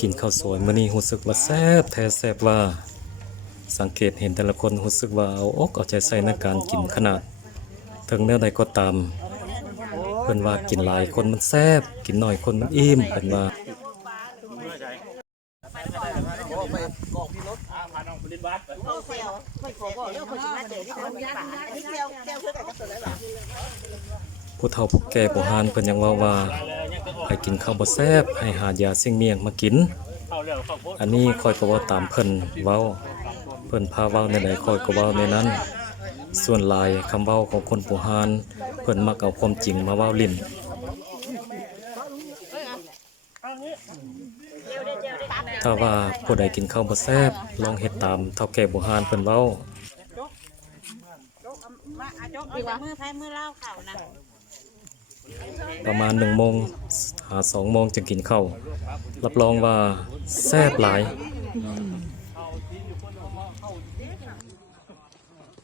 กินข้าวสวยมื้อนี้รู้สึกว่าแซ่บแท้แซ่บว่า สังเกตเห็นแต่ละคนรู้สึกว่าเอาอกเอาใจใส่ในการกินขนาด ถึงแนวใดก็ตาม เพิ่นว่ากินหลายคนมันแซ่บกินน้อยคนมันอิ่มเพิ่นว่าผู้เฒ่าผู้แก่ผู้หานเพิ่นยังว่าว่า ให้กินข้าวบ่แซ่บให้หายาเสี่ยงเมียงมากิน อันนี้คอยก็ว่าตามเพิ่นเว้า เพิ่นพาเว้าในใดคอยก็เว้าในนั้น ส่วนลายคำเว้าของคนผู้หานเพิ่นมักเอาความจริงมาเว้าลิ้นถ้าว่าผู้ใดกินข้าวบ่แซ่บลองเฮ็ดตามเฒ่าแก่ผู้หานเพิ่นเว้าดีกว่ามือไพ่มือเล่าเข่านะประมาณ1โมง หาสองโมงจึงกินข้าวรับรองว่าแซ่บหลาย